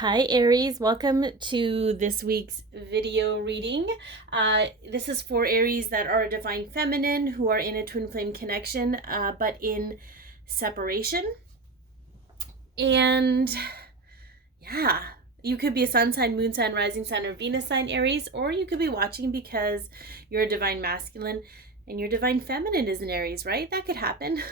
Hi Aries, welcome to this week's video reading. This is for Aries that are a divine feminine who are in a twin flame connection, but in separation. And yeah, you could be a sun sign, moon sign, rising sign, or Venus sign Aries, or you could be watching because you're a divine masculine and your divine feminine is an Aries, right? That could happen.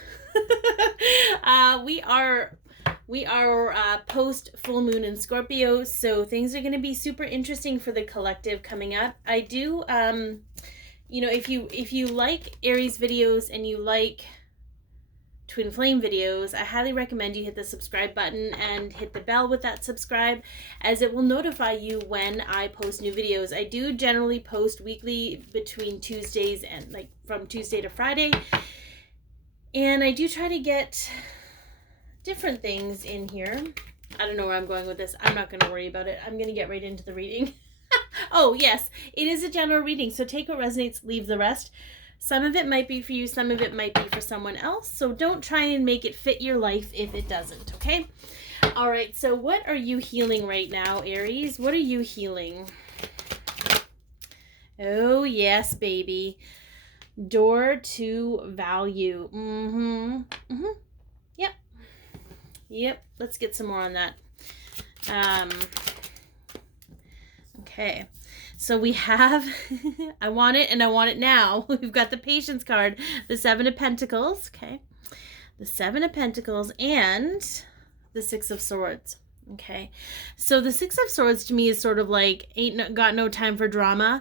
We are post full moon in Scorpio, so things are going to be super interesting for the collective coming up. I do, if you like Aries videos and you like twin flame videos, I highly recommend you hit the subscribe button and hit the bell with that subscribe, as it will notify you when I post new videos. I do generally post weekly between Tuesdays and from Tuesday to Friday, and I do try to get different things in here. I don't know where I'm going with this. I'm not going to worry about it. I'm going to get right into the reading. Oh, yes, it is a general reading, so take what resonates, leave the rest. Some of it might be for you, some of it might be for someone else, so don't try and make it fit your life if it doesn't, okay? All right, so what are you healing right now, Aries? What are you healing? Oh, yes, baby. Door to value. Yep, let's get some more on that. Okay, so we have, I want it and I want it now. We've got the Patience card, the Seven of Pentacles, okay? The Seven of Pentacles and the Six of Swords, okay? So the Six of Swords to me is sort of like, got no time for drama.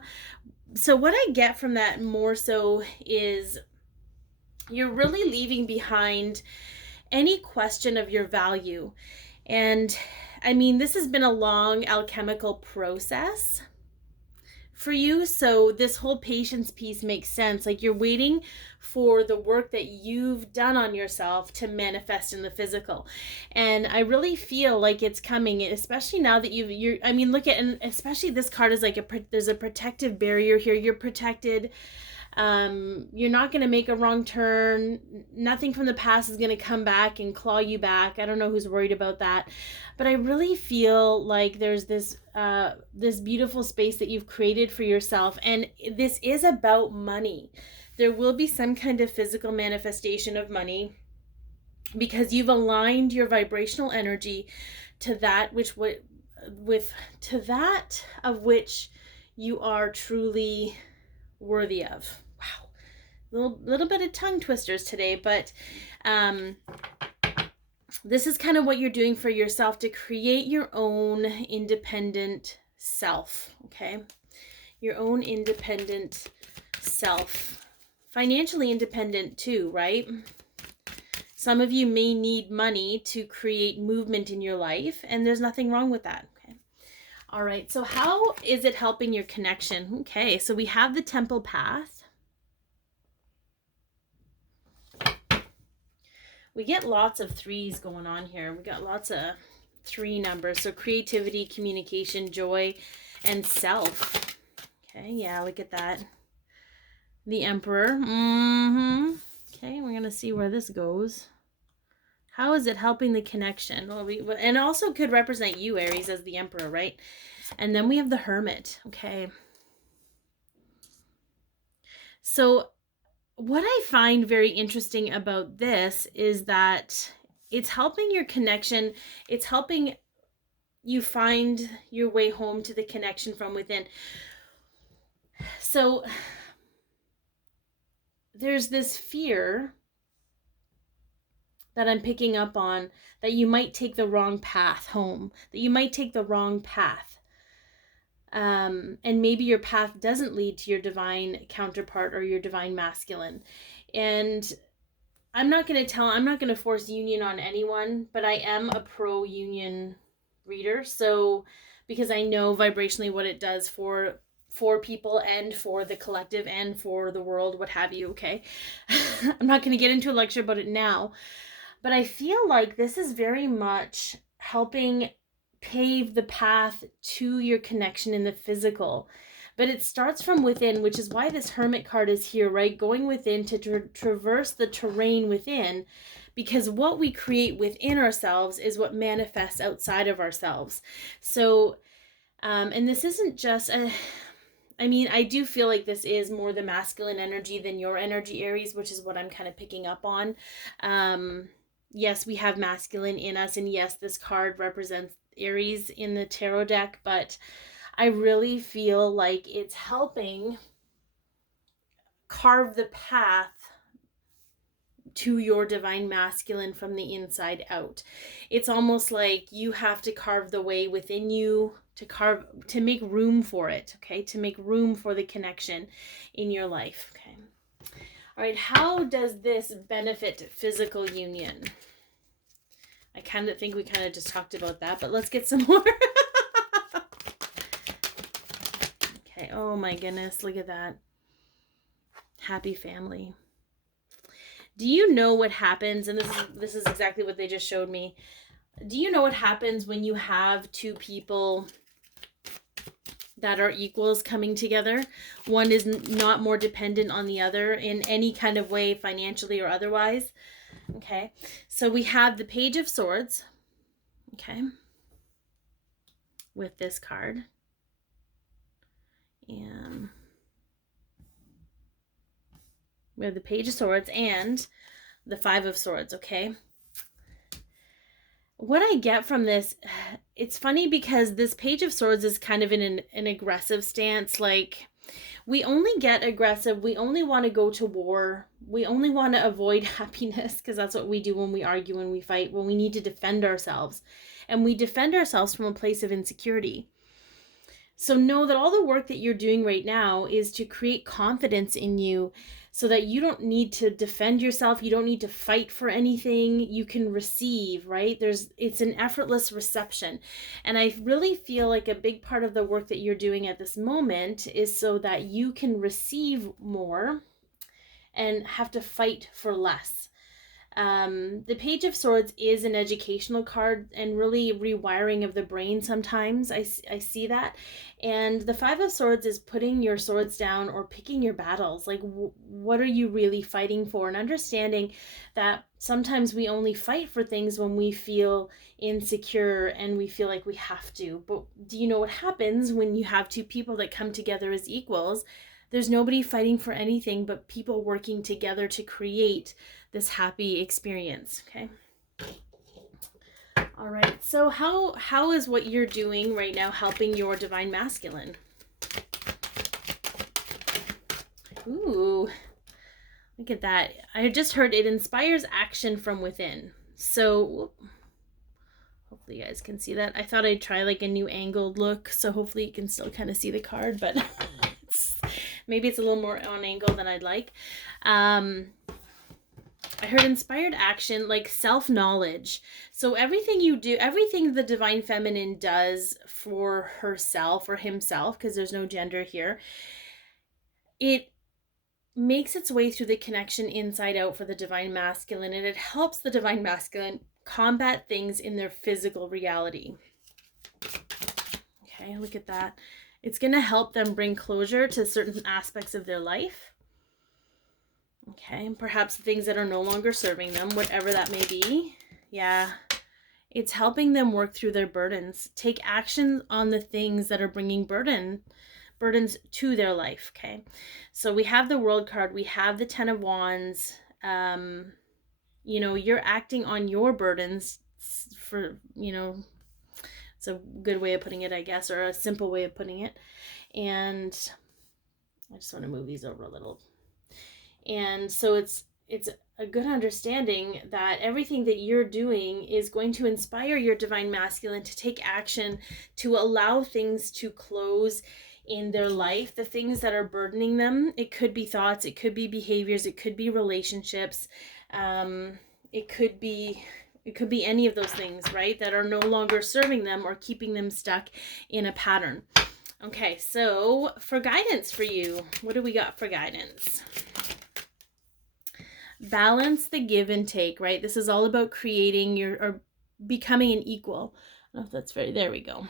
So what I get from that more so is you're really leaving behind any question of your value. And I mean, this has been a long alchemical process for you, so this whole patience piece makes sense. Like, you're waiting for the work that you've done on yourself to manifest in the physical, and I really feel like it's coming, especially now that you're I mean, look at, and especially this card is like there's a protective barrier here. You're protected. You're not going to make a wrong turn. Nothing from the past is going to come back and claw you back. I don't know who's worried about that, but I really feel like there's this beautiful space that you've created for yourself, and this is about money. There will be some kind of physical manifestation of money because you've aligned your vibrational energy to that to that of which you are truly worthy of. Wow, little bit of tongue twisters today, but this is kind of what you're doing for yourself to create your own independent self, okay? Your own independent self. Financially independent too, right? Some of you may need money to create movement in your life, and there's nothing wrong with that, okay? All right, so how is it helping your connection? Okay, so we have the Temple Path. We get lots of threes going on here. We got lots of 3 numbers. So creativity, communication, joy, and self. Okay, yeah, look at that. The Emperor. Okay, we're going to see where this goes. How is it helping the connection? Well, and also could represent you, Aries, as the Emperor, right? And then we have the Hermit. Okay. So what I find very interesting about this is that it's helping your connection. It's helping you find your way home to the connection from within. So there's this fear that I'm picking up on, that you might take the wrong path home, that you might take the wrong path. And maybe your path doesn't lead to your divine counterpart or your divine masculine. And I'm not going to force union on anyone, but I am a pro-union reader. So, because I know vibrationally what it does for people and for the collective and for the world, what have you, okay? I'm not going to get into a lecture about it now, but I feel like this is very much helping pave the path to your connection in the physical. But it starts from within, which is why this Hermit card is here, right? Going within to traverse the terrain within, because what we create within ourselves is what manifests outside of ourselves. So, and this isn't just I mean, I do feel like this is more the masculine energy than your energy, Aries, which is what I'm kind of picking up on. Yes, we have masculine in us, and yes, this card represents Aries in the tarot deck, but I really feel like it's helping carve the path to your divine masculine from the inside out. It's almost like you have to carve the way within you to make room for it, okay? To make room for the connection in your life, okay? All right, how does this benefit physical union? I kind of think we kind of just talked about that, but let's get some more. Okay, oh my goodness, look at that. Happy family. Do you know what happens, and this is exactly what they just showed me. Do you know what happens when you have two people that are equals coming together? One is not more dependent on the other in any kind of way, financially or otherwise. Okay, so we have the Page of Swords, okay, with this card. And we have the Page of Swords and the Five of Swords, okay? What I get from this, it's funny because this Page of Swords is kind of in an aggressive stance. Like, we only get aggressive. We only want to go to war. We only want to avoid happiness, because that's what we do when we argue, when we fight, when we need to defend ourselves. And we defend ourselves from a place of insecurity. So know that all the work that you're doing right now is to create confidence in you so that you don't need to defend yourself. You don't need to fight for anything. You can receive, right? It's an effortless reception. And I really feel like a big part of the work that you're doing at this moment is so that you can receive more and have to fight for less. The Page of Swords is an educational card and really rewiring of the brain sometimes. I see that. And the Five of Swords is putting your swords down or picking your battles. Like, what are you really fighting for? And understanding that sometimes we only fight for things when we feel insecure and we feel like we have to. But do you know what happens when you have two people that come together as equals? There's nobody fighting for anything but people working together to create this happy experience, okay? All right, so how is what you're doing right now helping your divine masculine? Ooh, look at that. I just heard it inspires action from within. So hopefully you guys can see that. I thought I'd try like a new angled look, so hopefully you can still kind of see the card, but maybe it's a little more on angle than I'd like. I heard inspired action, like self-knowledge. So everything you do, everything the divine feminine does for herself or himself, because there's no gender here, it makes its way through the connection inside out for the divine masculine, and it helps the divine masculine combat things in their physical reality. Okay, look at that. It's going to help them bring closure to certain aspects of their life. Okay, and perhaps things that are no longer serving them, whatever that may be. Yeah, it's helping them work through their burdens. Take action on the things that are bringing burdens to their life, okay? So we have the World card. We have the Ten of Wands. You know, you're acting on your burdens for, you know, it's a good way of putting it, I guess, or a simple way of putting it. And I just want to move these over a little. And so it's a good understanding that everything that you're doing is going to inspire your divine masculine to take action, to allow things to close in their life, the things that are burdening them. It could be thoughts, it could be behaviors, it could be relationships, it could be any of those things, right, that are no longer serving them or keeping them stuck in a pattern. Okay, so for guidance for you, what do we got for guidance? Balance the give and take, right? This is all about creating or becoming an equal. I don't know if that's there we go.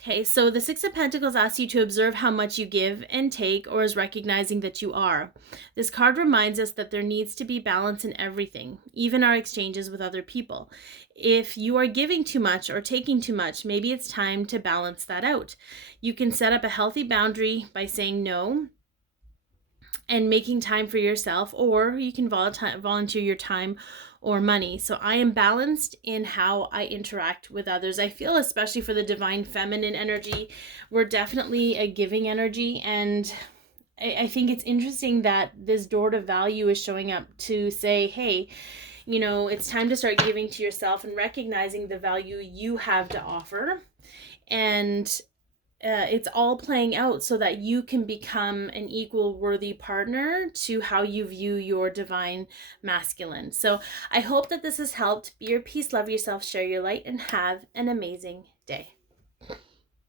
Okay, so the Six of Pentacles asks you to observe how much you give and take, or is recognizing that you are. This card reminds us that there needs to be balance in everything, even our exchanges with other people. If you are giving too much or taking too much, maybe it's time to balance that out. You can set up a healthy boundary by saying no and making time for yourself, or you can volunteer your time or money. So I am balanced in how I interact with others. I feel, especially for the divine feminine energy, we're definitely a giving energy, and I think it's interesting that this door to value is showing up to say, hey, you know, it's time to start giving to yourself and recognizing the value you have to offer. And it's all playing out so that you can become an equal worthy partner to how you view your divine masculine. So I hope that this has helped. Be your peace, love yourself, share your light, and have an amazing day.